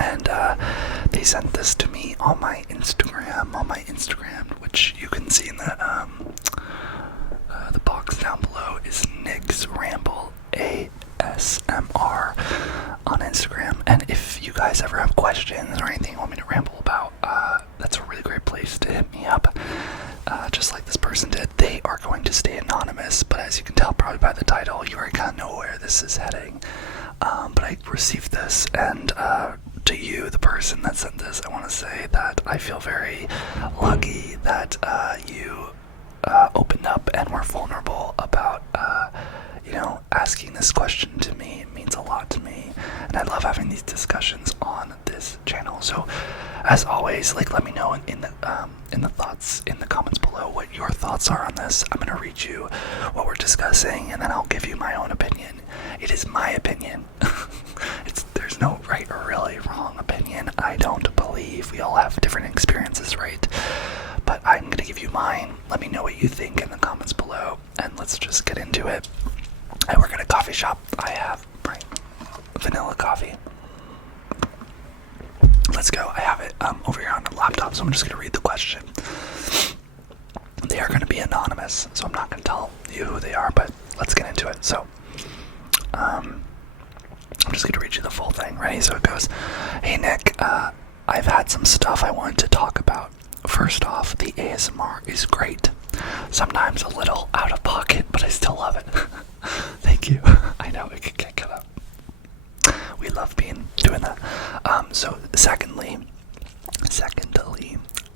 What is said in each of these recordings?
and they sent this to me on my Instagram, which you can see in the box down below is nicksrambleasmr on Instagram. And if you guys ever have questions or anything you want me to ramble about, that's a really great place to hit me up. Just like this person did. They are going to stay anonymous, but as you can tell probably by the title, you already kind of know where this is heading. But I received this, and to you, the person that sent this, I want to say that I feel very lucky that you opened up and were vulnerable about asking this question to me. It means a lot to me, and I love having these discussions on this channel. So as always, let me know in the thoughts in the comments below what your thoughts are on this. I'm gonna read you what we're discussing, and then I'll give you my own opinion. It is my opinion. There's no right or really wrong opinion. I don't believe we all have different experiences, right? But I'm gonna give you mine. Let me know what you think in the comments below, and let's just get into it. I work at a coffee shop. I have vanilla coffee. Let's go. I have it over here on the laptop, so I'm just going to read the question. They are going to be anonymous, so I'm not going to tell you who they are, but let's get into it. So, I'm just going to read you the full thing. Ready? So it goes, "Hey Nick, I've had some stuff I wanted to talk about. First off, the ASMR is great. Sometimes a little out of pocket, but I still love it." Thank you. I know it can get cut up. We love doing that. So secondly,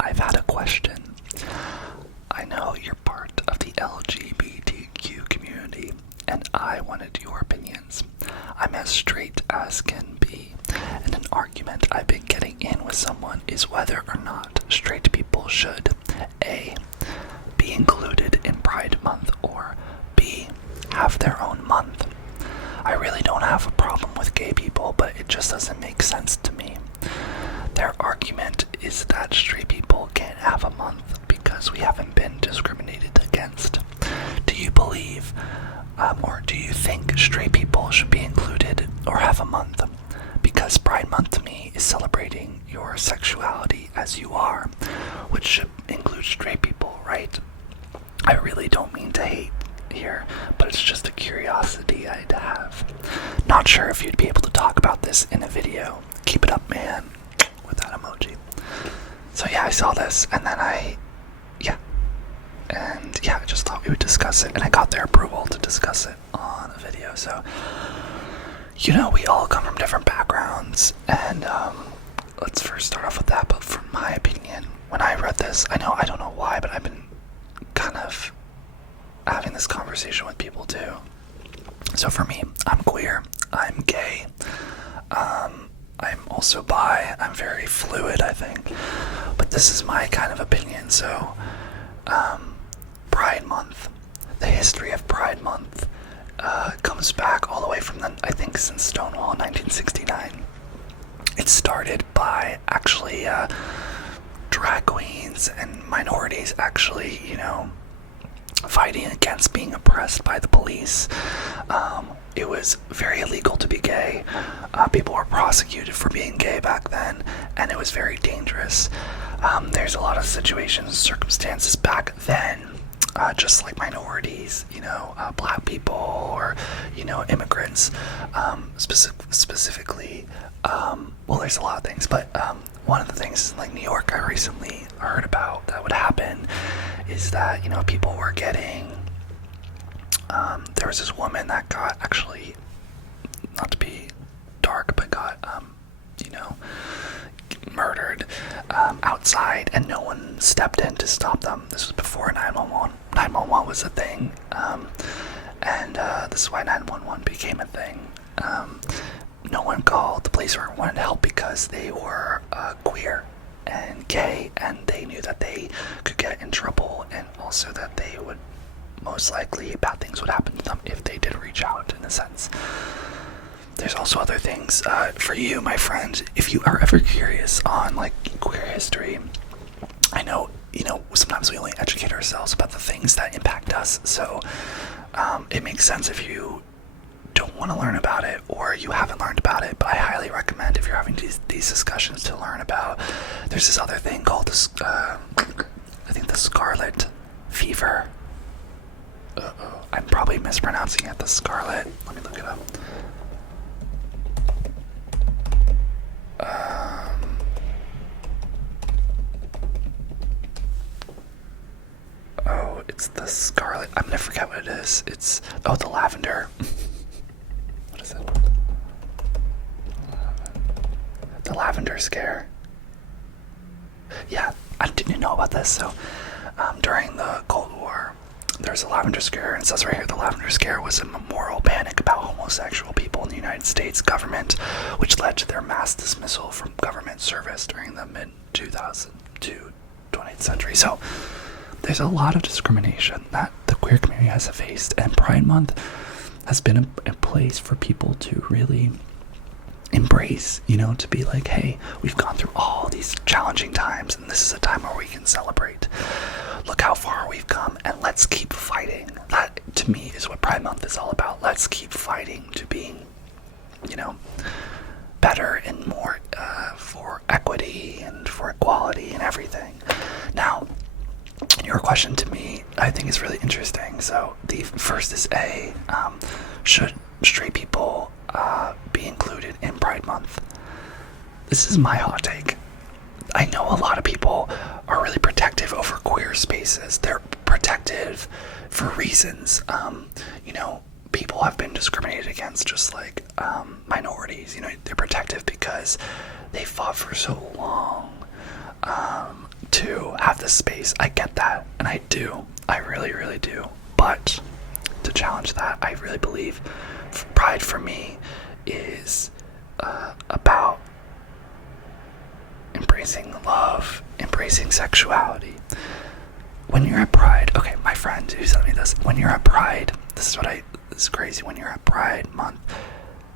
I've had a question. I know you're part of the LGBTQ community, and I wanted your opinions. I'm as straight as can be, and an argument I've been getting in with someone is whether or not straight people should A, be included in Pride Month, or B, have their own month. I really don't have a problem with gay people, but it just doesn't make sense to me. Their argument is that straight people can't have a month because we haven't been discriminated against. Do you believe, or do you think straight people should be included or have a month? Because Pride Month to me is celebrating your sexuality as you are, which should include straight people, right? I really don't mean to hate here, but it's just a curiosity I'd have. Not sure if you'd be able to talk about this in a video. Keep it up, man, with that emoji. So yeah, I saw this, and then I just thought we would discuss it, and I got their approval to discuss it on a video. So we all come from different backgrounds, and let's first start off with that. But from my opinion, when I read this, I don't know why, but I've been kind of having this conversation with people too. So for me, I'm queer, I'm gay, I'm also bi, I'm very fluid, I think, but this is my kind of opinion. So Pride Month, the history of Pride Month comes back all the way from since Stonewall in 1969. It started by actually drag queens and minorities actually, fighting against being oppressed by the police. It was very illegal to be gay. People were prosecuted for being gay back then, and it was very dangerous. There's a lot of situations, circumstances back then, just like minorities, black people, or immigrants, specifically. Well, there's a lot of things, but one of the things in New York I recently heard about that would happen is that people were getting there was this woman that got, actually, not to be dark, but got murdered outside, and no one stepped in to stop them. This was before 911. 911 was a thing, and this is why 911 became a thing. No one called the police or wanted help because they were queer and gay, and they knew that they could get in trouble, and also that they would most likely bad things would happen to them if they did reach out, in a sense. There's also other things for you, my friend, if you are ever curious on queer history. I know sometimes we only educate ourselves about the things that impact us, so it makes sense if you don't want to learn about it or you haven't learned about it, but I highly recommend, if you're having these discussions to learn about. There's this other thing called this, I think the scarlet fever. I'm probably mispronouncing it. The scarlet. Let me look it up. Oh, it's the scarlet. I'm gonna forget what it is. It's the lavender. What is it? The lavender scare. Yeah, I didn't know about this. So, during the Cold War, there's a lavender scare, and it says right here the lavender scare was a moral panic about homosexual people in the United States government, which led to their mass dismissal from government service during the mid-2000s to 20th century. So there's a lot of discrimination that the queer community has faced, and Pride Month has been a place for people to really embrace, to be like, hey, we've gone through all these challenging times, and this is a time where we can celebrate. Look how far we've come, and let's keep fighting. That, to me, is what Pride Month is all about. Let's keep fighting to being, better and more for equity and for equality and everything. Now, your question to me, I think, is really interesting. So the first is should straight people be included in Pride Month? This is my hot take. I know a lot of people are really protective over queer spaces. They're protective for reasons. People have been discriminated against, just like minorities. They're protective because they fought for so long to have this space. I get that, and I do. I really, really do. But to challenge that, I really believe Pride for me is about embracing love, embracing sexuality. When you're at Pride, okay, my friend who sent me this, when you're at Pride, this is crazy, when you're at Pride Month,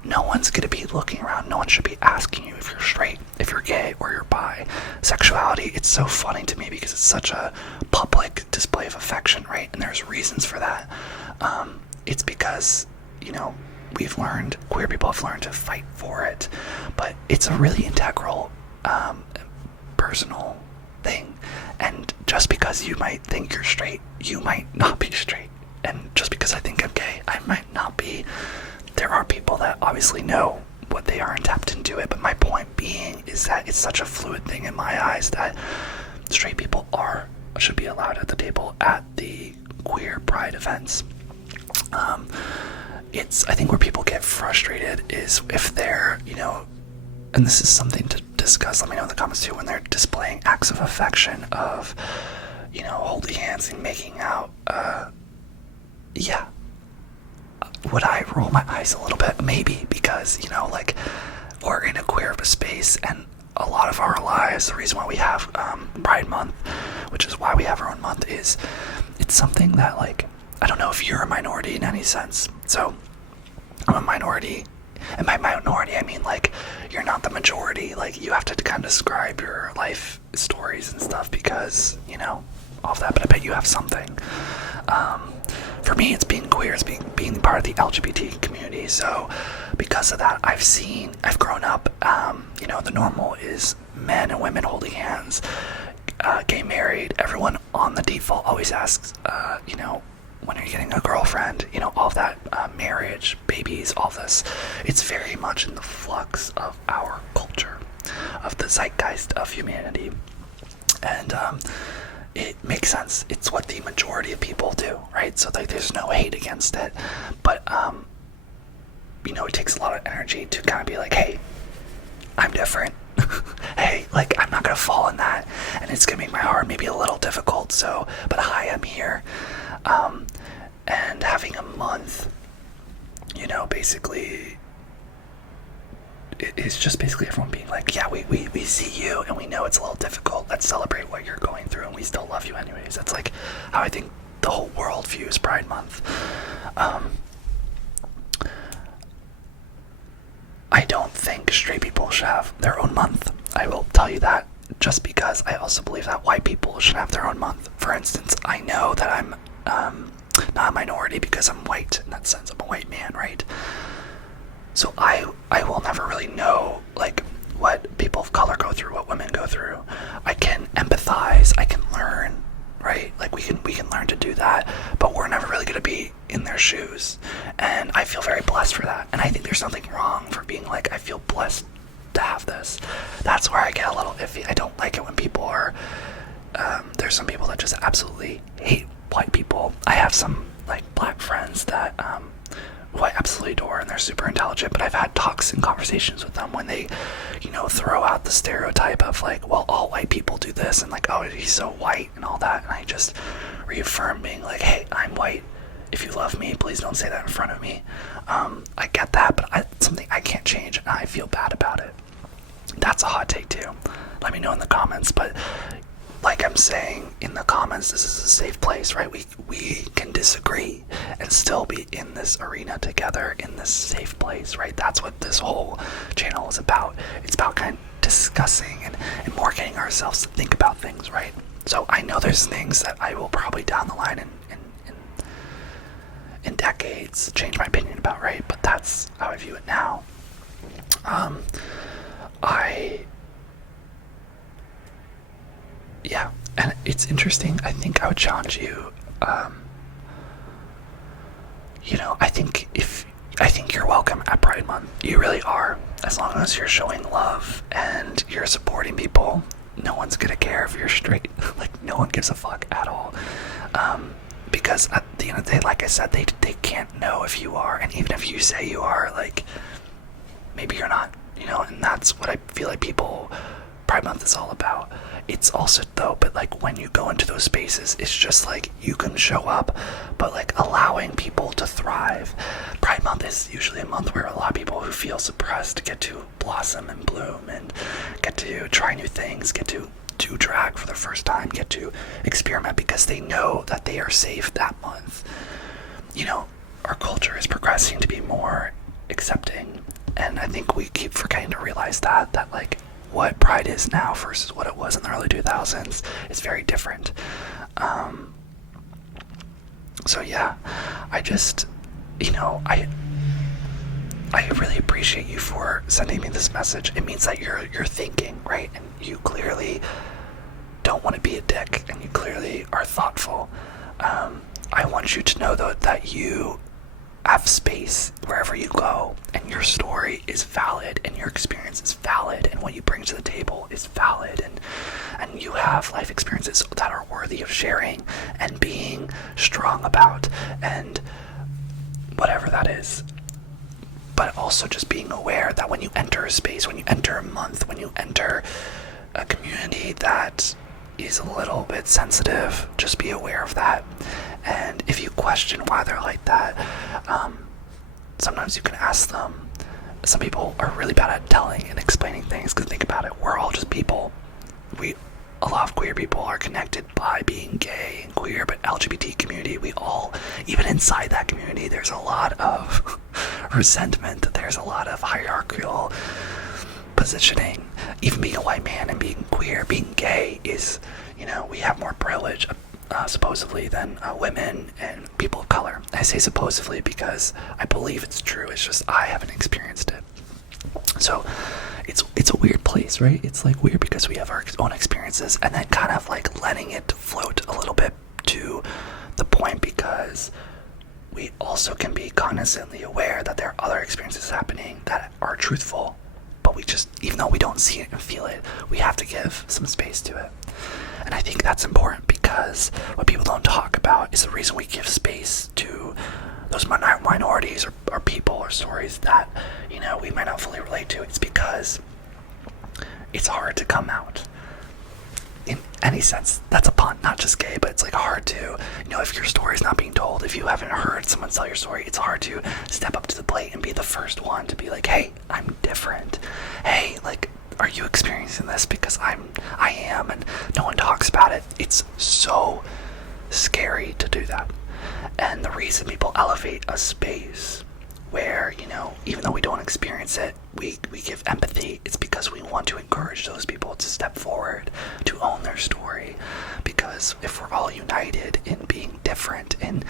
no one's gonna be looking around, no one should be asking you if you're straight, if you're gay, or you're bi. Sexuality, it's so funny to me because it's such a public display of affection, right? And there's reasons for that. It's because, queer people have learned to fight for it, but it's a really integral personal thing, and just because you might think you're straight, you might not be straight, and just because I think I'm gay, I might not be. There are people that obviously know what they are and tapped into it, but my point being is that it's such a fluid thing in my eyes that straight people should be allowed at the table at the queer pride events. I think where people get frustrated is if they're, and this is something to discuss, let me know in the comments too, when they're displaying acts of affection of, holding hands and making out, would I roll my eyes a little bit? Maybe, because, we're in a queer space, and a lot of our lives, the reason why we have Pride Month, which is why we have our own month, is it's something that, I don't know if you're a minority in any sense. So, I'm a minority, and by minority, I mean, you're not the majority. You have to kind of describe your life stories and stuff because, all of that, but I bet you have something. For me, it's being queer, it's being part of the LGBT community. So because of that, I've grown up, the normal is men and women holding hands, gay married. Everyone on the default always asks, when are you getting a girlfriend? All of that, marriage, babies, all this. It's very much in the flux of our culture, of the zeitgeist of humanity. And, it makes sense. It's what the majority of people do, right? So there's no hate against it, but it takes a lot of energy to kind of be like, hey, I'm different. Hey, I'm not gonna fall in that, and it's gonna make my heart maybe a little difficult. So, but hi, I'm here, and having a month, basically. It's just basically everyone being like, yeah, we see you and we know it's a little difficult. Let's celebrate what you're going through and we still love you anyways. That's how I think the whole world views Pride Month. I don't think straight people should have their own month. I will tell you that, just because I also believe that white people should have their own month. For instance, I know that I'm not a minority because I'm white in that sense. I'm a white man, right? So I will never really know what Like we can learn to do that, but we're never really going to be in their shoes. And I feel very blessed for that. And I think there's nothing wrong for being like, I feel blessed to have this. That's where I get a little iffy. I don't like it when people are there's some people that just absolutely hate white people. I have some like black friends that who I absolutely adore, and they're super intelligent, but I've had talks and conversations with them when they, you know, throw out the stereotype of like, well, all white people do this, and like, oh, he's so white and all that. And I just reaffirm being like, hey, I'm white. If you love me, please don't say that in front of me. I get that, but it's something I can't change, and I feel bad about it. That's a hot take too. Let me know in the comments. But like I'm saying in the comments, this is a safe place, right? We can disagree and still be in this arena together in this safe place, right? That's what this whole channel is about. It's about kind of discussing and more getting ourselves to think about things, right? So I know there's things that I will probably down the line in decades change my opinion about, right? But that's how I view it now. Yeah, and it's interesting. I think I would challenge you. You know, I think you're welcome at Pride Month. You really are. As long as you're showing love and you're supporting people, no one's gonna care if you're straight. Like, no one gives a fuck at all. Because at the end of the day, like I said, they can't know if you are, and even if you say you are, like, maybe you're not. You know, and that's what I feel like Pride Month is all about. It's also though, but like when you go into those spaces, it's just like you can show up, but like allowing people to thrive. Pride Month is usually a month where a lot of people who feel suppressed get to blossom and bloom and get to try new things, get to do drag for the first time, get to experiment because they know that they are safe that month. You know, our culture is progressing to be more accepting, and I think we keep forgetting to realize that like what Pride is now versus what it was in the early 2000s is very different. So yeah, I just, you know, I really appreciate you for sending me this message. It means that you're thinking, right? And you clearly don't want to be a dick, and you clearly are thoughtful. I want you to know though that you have space wherever you go, and your story is valid, and your experience is valid, and what you bring to the table is valid, and you have life experiences that are worthy of sharing and being strong about, and whatever that is. But also just being aware that when you enter a space, when you enter a month, when you enter a community that is a little bit sensitive, just be aware of that. And if you question why they're like that, sometimes you can ask them. Some people are really bad at telling and explaining things, because think about it, we're all just people. A lot of queer people are connected by being gay and queer, but LGBT community, we all, even inside that community, there's a lot of resentment, there's a lot of hierarchical positioning. Even being a white man and being queer, being gay is, you know, we have more privilege supposedly than women and people of color. I say supposedly because I believe it's true, it's just I haven't experienced it. So it's a weird place, right? It's like weird because we have our own experiences, and then kind of like letting it float a little bit to the point, because we also can be cognizantly aware that there are other experiences happening that are truthful, but we just, even though we don't see it and feel it, we have to give some space to it. And I think that's important, because what people don't talk about is the reason we give space to those minorities or people or stories that, you know, we might not fully relate to. It's because it's hard to come out in any sense. That's a pun, not just gay, but it's like hard to, you know, if your story is not being told, if you haven't heard someone tell your story, it's hard to step up to the plate and be the first one to be like, hey, I'm different. Hey, like, are you experiencing this? Because I am, and no one talks about it. It's so scary to do that. And the reason people elevate a space where, you know, even though we don't experience it, we give empathy, it's because we want to encourage those people to step forward, to own their story. Because if we're all united in being different, in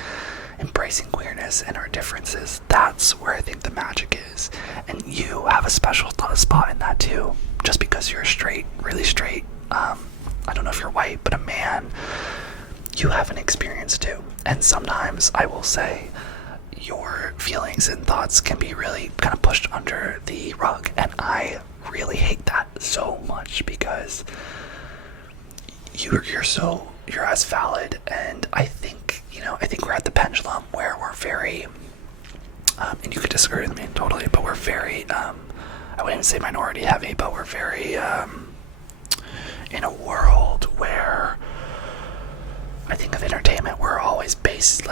embracing queerness and our differences, that's where I think the magic is. And you have a special spot in that too. Just because you're straight, really straight, I don't know if you're white, but a man, you have an experience too. And sometimes I will say your feelings and thoughts can be really kind of pushed under the rug. And I really hate that so much, because you're as valid. And I think, I think we're at the pendulum where we're very, and you could disagree with me totally, but we're very, I wouldn't even say minority heavy, but we're very, in a world where I think of entertainment, we're always based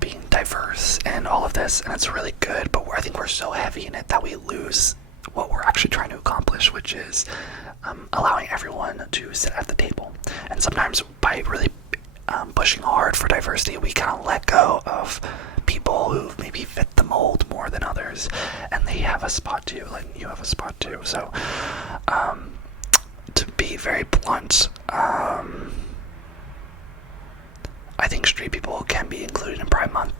being diverse and all of this, and it's really good, but I think we're so heavy in it that we lose what we're actually trying to accomplish, which is allowing everyone to sit at the table. And sometimes by really pushing hard for diversity, we kind of let go of people who maybe fit the mold more than others, and they have a spot too, like you have a spot too. So to be very blunt, I think straight people can be included in Pride Month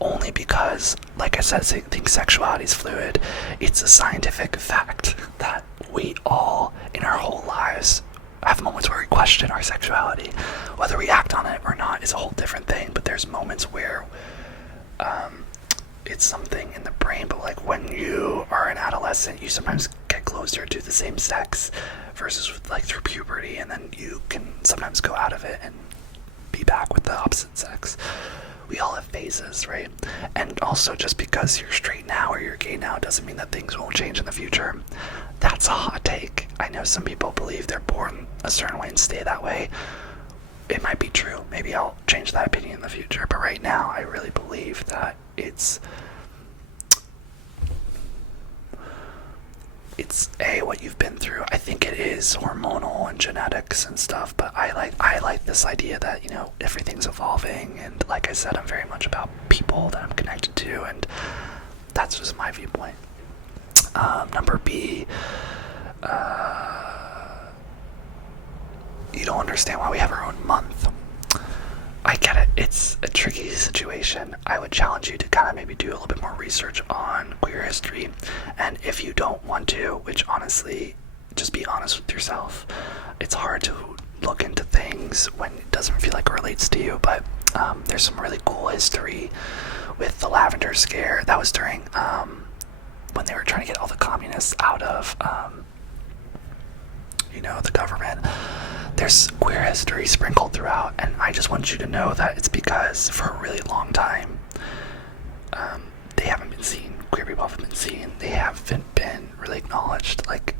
only because, like I said, I think sexuality is fluid. It's a scientific fact that we all, in our whole lives, have moments where we question our sexuality. Whether we act on it or not is a whole different thing, but there's moments where it's something in the brain. But like when you are an adolescent, you sometimes get closer to the same sex versus like through puberty, and then you can sometimes go out of it and be back with the opposite sex. We all have phases, right? And also, just because you're straight now or you're gay now doesn't mean that things won't change in the future. That's a hot take. I know some people believe they're born a certain way and stay that way. It might be true. Maybe I'll change that opinion in the future, but right now I really believe that it's what you've been through. I think it is hormonal and genetics and stuff, but I like this idea that, everything's evolving, and like I said, I'm very much about people that I'm connected to, and that's just my viewpoint. Number B, you don't understand why we have our own month. I get it. It's a tricky situation. I would challenge you to kind of maybe do a little bit more research on queer history. And if you don't want to, which honestly, just be honest with yourself. It's hard to look into things when it doesn't feel like it relates to you. But there's some really cool history with the Lavender Scare. That was during when they were trying to get all the communists out of the government. There's queer history sprinkled throughout, and I just want you to know that it's because for a really long time they haven't been seen. Queer people haven't been seen. They haven't been really acknowledged. Like,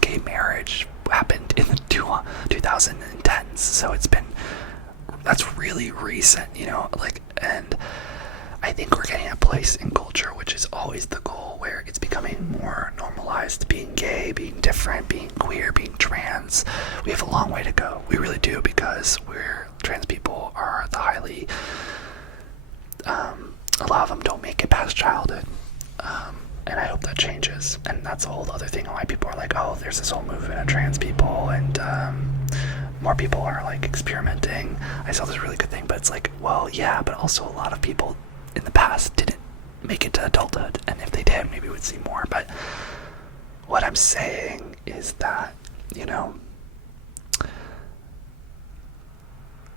gay marriage happened in the 2010s, so that's really recent, and I think we're getting a place in culture, which is always the goal, where it's becoming more normalized, being gay, being different, being queer, being trans. We have a long way to go. We really do, because trans people are the highly, a lot of them don't make it past childhood. And I hope that changes. And that's a whole other thing why people are like, oh, there's this whole movement of trans people, and more people are like experimenting. I saw this really good thing, but it's like, well, yeah, but also a lot of people in the past didn't make it to adulthood, and if they did, maybe we'd see more. But what I'm saying is that,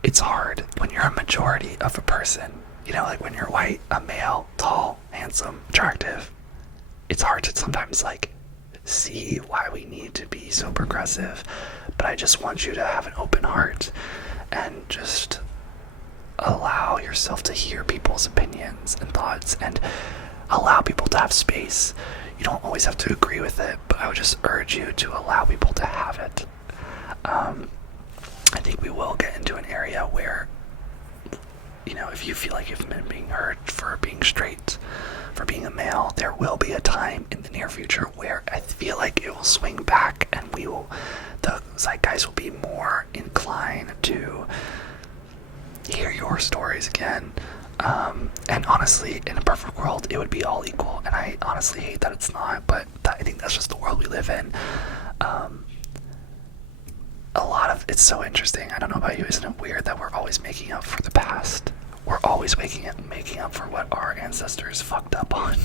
it's hard when you're a majority of a person, like when you're white, a male, tall, handsome, attractive. It's hard to sometimes see why we need to be so progressive, but I just want you to have an open heart and just allow yourself to hear people's opinions and thoughts, and allow people to have space. You don't always have to agree with it, but I would just urge you to allow people to have it. I think we will get into an area where, if you feel like you've been being hurt for being straight, for being a male, there will be a time in the near future where I feel like it will swing back, and the zeitgeist will be more inclined to hear your stories again. And honestly, in a perfect world, it would be all equal, and I honestly hate that it's not, but I think that's just the world we live in. It's so interesting. I don't know about you, isn't it weird that we're always making up for the past? We're always making up for what our ancestors fucked up on.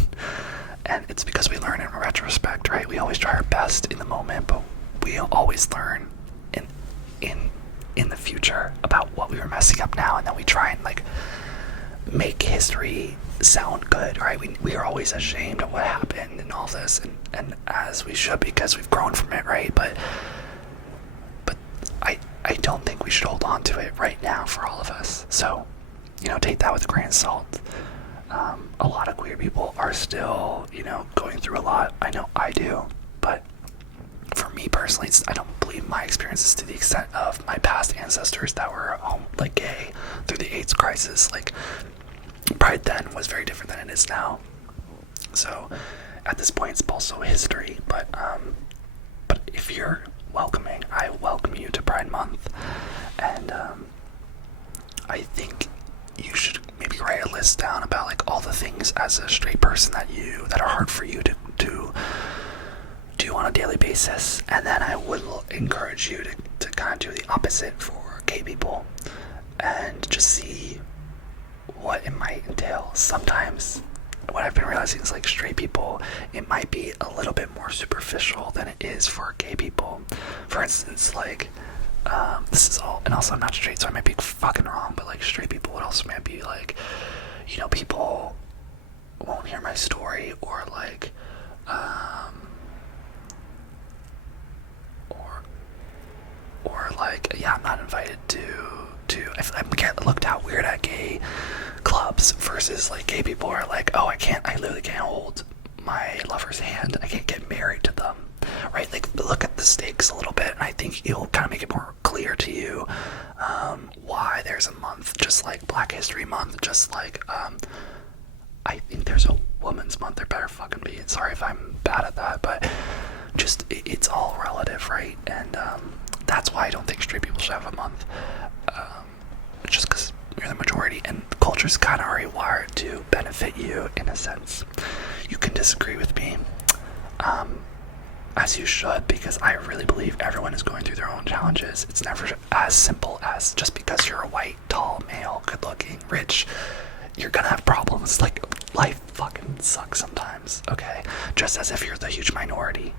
And it's because we learn in retrospect, right? We always try our best in the moment, but we always learn in the future about what we were messing up now, and then we try and like make history sound good, right? We are always ashamed of what happened and all this, and as we should, because we've grown from it, right? But I don't think we should hold on to it right now for all of us. So, you know, take that with a grain of salt. A lot of queer people are still, you know, going through a lot. I know I do, but for me personally, I don't believe my experiences to the extent of my past ancestors that were like gay through the AIDS crisis. Like, Pride then was very different than it is now. So at this point, it's also history. But if you're welcoming, I welcome you to Pride Month, and I think you should maybe write a list down about like all the things as a straight person that are hard for you to do on a daily basis, and then I would encourage you to kind of do the opposite for gay people and just see what it might entail. Sometimes what I've been realizing is like straight people, it might be a little bit more superficial than it is for gay people. For instance, like this is all, and also I'm not straight, so I might be fucking wrong, but like straight people would also might be like, you know, people won't hear my story, or like or like, yeah, I'm not invited to if I get looked out weird at gay clubs, versus like gay people are like, oh, I literally can't hold my lover's hand, I can't get married to them, right? Like, look at the stakes a little bit, and I think it'll kind of make it more clear to you why there's a month just like Black History Month, just like I think there's a Women's Month. There better fucking be. Sorry if I'm bad at that, but just it's all relative, right? And that's why I don't think straight people should have a month, just because you're the majority, and culture's kind of already wired to benefit you in a sense. You can disagree with me, as you should, because I really believe everyone is going through their own challenges. It's never as simple as just because you're a white, tall, male, good-looking, rich, you're gonna have problems. Like, life fucking sucks sometimes, okay? Just as if you're the huge minority.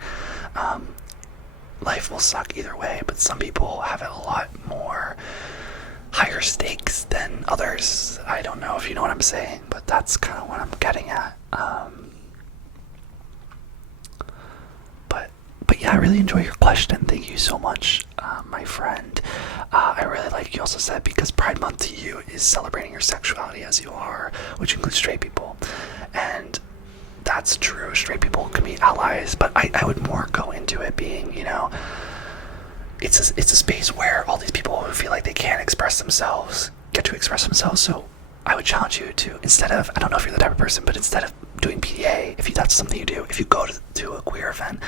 Life will suck either way, but some people have it a lot more higher stakes than others. I don't know if you know what I'm saying, but that's kind of what I'm getting at. But yeah, I really enjoy your question. Thank you so much, my friend. I really like you also said, because Pride Month to you is celebrating your sexuality as you are, which includes straight people. And that's true. Straight people can be allies, but I would more go into it being, you know, it's a space where all these people who feel like they can't express themselves get to express themselves. So I would challenge you to, instead of, I don't know if you're the type of person, but instead of doing PDA, if that's something you do, if you go to a queer event,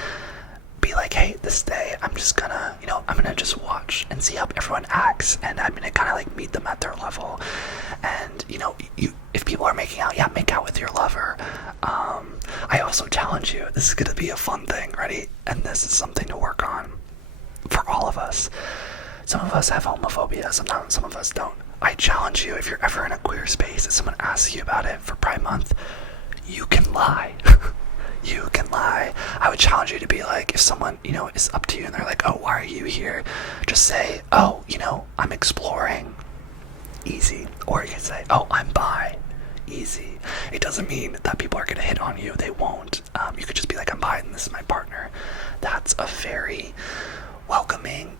be like, hey, this day I'm just gonna, you know, I'm gonna just watch and see how everyone acts, and I'm gonna kind of like meet them at their level. And you know, if people are making out, yeah, make out with your lover. I also challenge you, this is gonna be a fun thing, ready? And this is something to work on for all of us. Some of us have homophobia, some of us don't. I challenge you, if you're ever in a queer space and someone asks you about it for Pride Month, you can lie. You can lie. I would challenge you to be like, if someone, you know, is up to you and they're like, oh, why are you here? Just say, oh, you know, I'm exploring. Easy. Or you can say, oh, I'm bi. Easy. It doesn't mean that people are going to hit on you. They won't. You could just be like, I'm bi and this is my partner. That's a very welcoming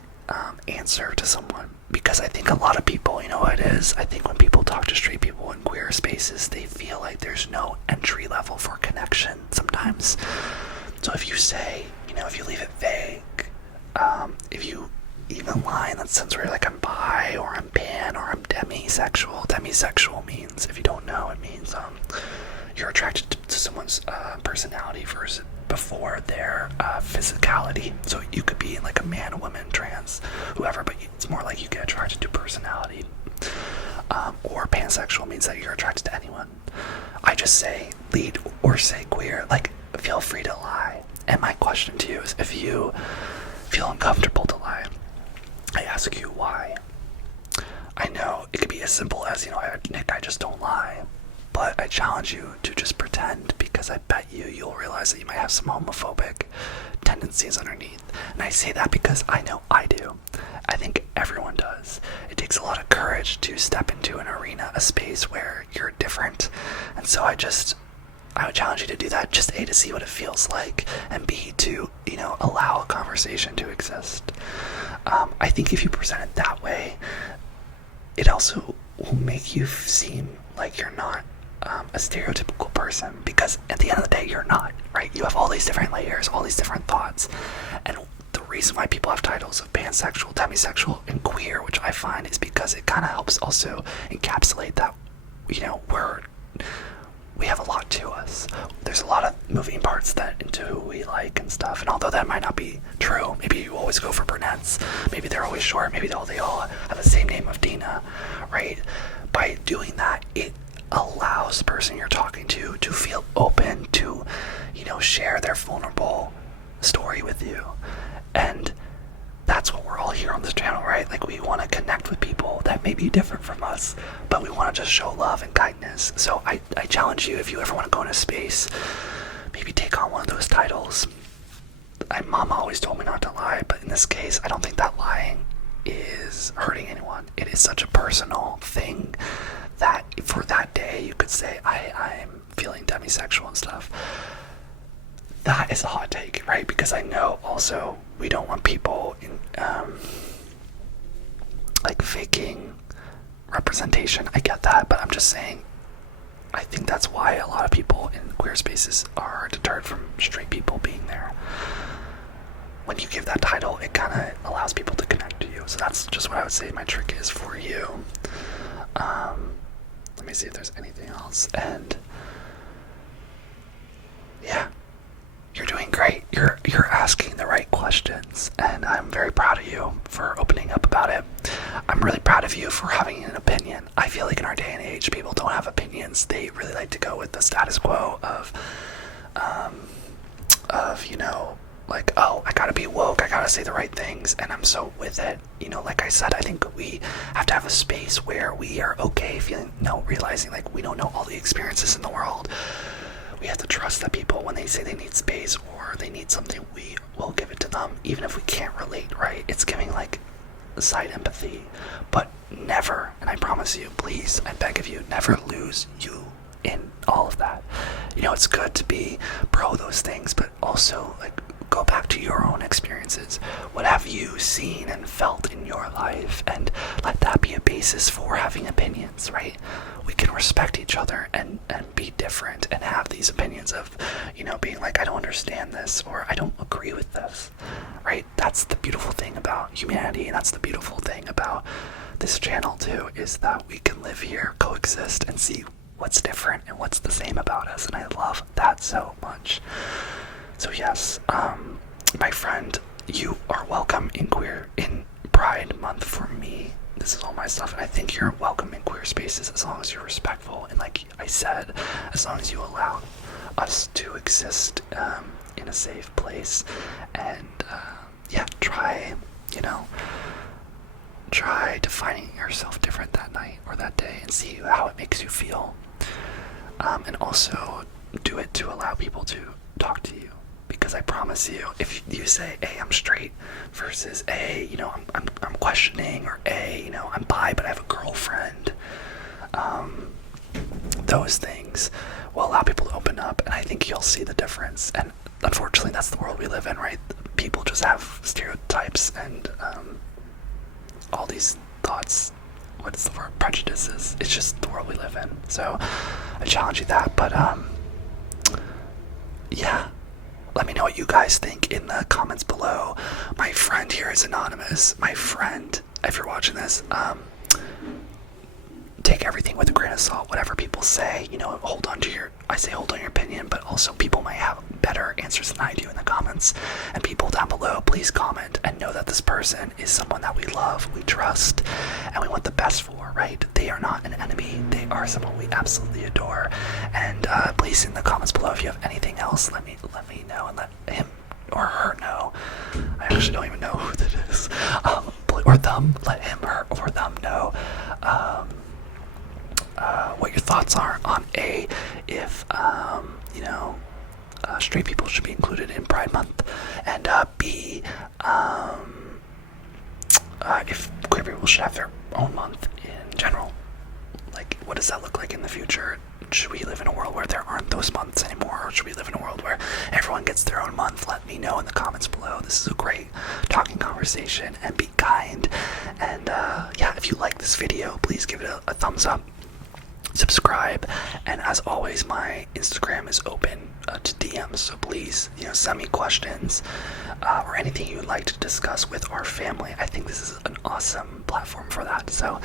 answer to someone, because I think a lot of people, you know what it is, I think when people talk to straight people in queer spaces, they feel like there's no entry level for connection sometimes. So if you say, you know, if you leave it vague, if you even lie in that sense where you're like, I'm bi, or I'm pan, or I'm demisexual. Demisexual means, if you don't know, it means you're attracted to someone's personality versus before their physicality. So you could be like a man, woman, trans, whoever, but it's more like you get attracted to personality. Or pansexual means that you're attracted to anyone. I just say lead or say queer. Like, feel free to lie. And my question to you is, if you feel uncomfortable to lie, I ask you why. I know it could be as simple as, you know, Nick, I just don't lie. but I challenge you to just pretend, because I bet you'll realize that you might have some homophobic tendencies underneath. And I say that because I know I do. I think everyone does. It takes a lot of courage to step into an arena, a space where you're different. And so I would challenge you to do that, just A, to see what it feels like, and B, to, allow a conversation to exist. I think if you present it that way, it also will make you seem like you're not a stereotypical person, because at the end of the day, you're not, right? You have all these different layers, all these different thoughts, and the reason why people have titles of pansexual, demisexual, and queer, which I find, is because it kind of helps also encapsulate that, we have a lot to us. There's a lot of moving parts into who we like and stuff, and although that might not be true, maybe you always go for brunettes, maybe they're always short, maybe they all have the same name of Dina, right? By doing that, it allows the person you're talking to feel open to, share their vulnerable story with you. And that's what we're all here on this channel, right? Like, we want to connect with people that may be different from us, but we want to just show love and kindness. So I challenge you, if you ever want to go into space, maybe take on one of those titles. My mama always told me not to lie, but in this case, I don't think that lying is hurting anyone. It is such a personal thing that for that day you could say, I'm feeling demisexual and stuff. That is a hot take, right? Because I know also we don't want people in faking representation. I get that, but I'm just saying, I think that's why a lot of people in queer spaces are deterred from straight people being there. When you give that title, it kind of allows people to connect to you. So that's just what I would say my trick is for you. Let me see if there's anything else. And yeah, you're doing great. You're asking the right questions, and I'm very proud of you for opening up about it. I'm really proud of you for having an opinion. I feel like in our day and age, people don't have opinions. They really like to go with the status quo of like, oh, I gotta be woke, I gotta say the right things, and I'm so with it. Like I said, I think we have to have a space where we are okay feeling, realizing like we don't know all the experiences in the world. We have to trust that people, when they say they need space or they need something, we will give it to them, even if we can't relate, right? It's giving like side empathy, but never, and I promise you, please, I beg of you, never lose you in all of that. It's good to be pro those things, but also like go back to your own experiences. What have you seen and felt in your life, and let that be a basis for having opinions, right? We can respect each other and be different and have these opinions of, being like, I don't understand this, or I don't agree with this, right? That's the beautiful thing about humanity, and that's the beautiful thing about this channel too, is that we can live here, coexist, and see what's different and what's the same about us, and I love that so much. So yes, my friend, you are welcome in Pride Month for me. This is all my stuff, and I think you're welcome in queer spaces as long as you're respectful, and like I said, as long as you allow us to exist in a safe place. And try defining yourself different that night or that day and see how it makes you feel, and also do it to allow people to talk to you. Because I promise you, if you say, hey, I'm straight, versus, hey, I'm questioning, or hey, I'm bi but I have a girlfriend, those things will allow people to open up, and I think you'll see the difference. And unfortunately, that's the world we live in, right? People just have stereotypes and all these thoughts, what is the word, prejudices. It's just the world we live in. So I challenge you that, but yeah. Let me know what you guys think in the comments below. My friend here is anonymous. My friend, if you're watching this, take everything with a grain of salt. Whatever people say, hold on to your opinion, but also people might have better answers than I do in the comments. And people down below, please comment and know that this person is someone that we love, we trust, and we want the best for, right? They are not an enemy. They are someone we absolutely adore. And please, in the comments below, if you have anything else, let me know, and let him or her know. I actually don't even know who that is. Or them. Let him, her, or them know what your thoughts are on A, if straight people should be included in Pride Month, and B, if queer people should have their own month in general. Like, what does that look like in the future? Should we live in a world where there aren't those months anymore, or should we live in a world where everyone gets their own month? Let me know in the comments below. This is a great talking conversation, and be kind. And yeah, if you like this video, please give it a thumbs up, subscribe, and as always, my Instagram is open to DMs, so please, send me questions or anything you would like to discuss with our family. I think this is an awesome platform for that. So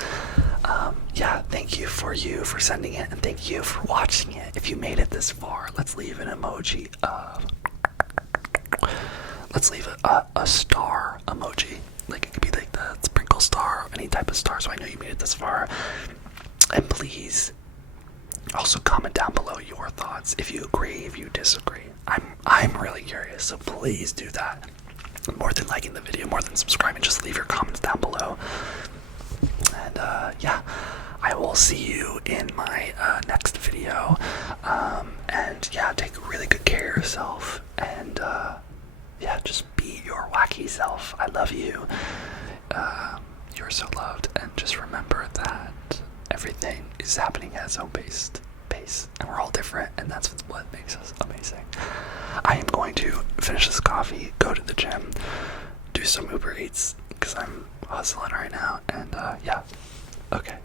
yeah, thank you for sending it, and thank you for watching it. If you made it this far, let's leave an emoji of, let's leave a star emoji. Like, it could be like the sprinkle star, any type of star, so I know you made it this far. And please also comment down below your thoughts, if you agree, if you disagree. I'm really curious, so please do that. More than liking the video, more than subscribing, just leave your comments down below. And yeah, I will see you in my next video. And yeah, take really good care of yourself, and yeah, just be your wacky self. I love you. You're so loved, and just remember that everything is happening at its own pace, and we're all different, and that's what makes us amazing. I am going to finish this coffee, go to the gym, do some Uber Eats, because I'm hustling right now, and yeah, okay.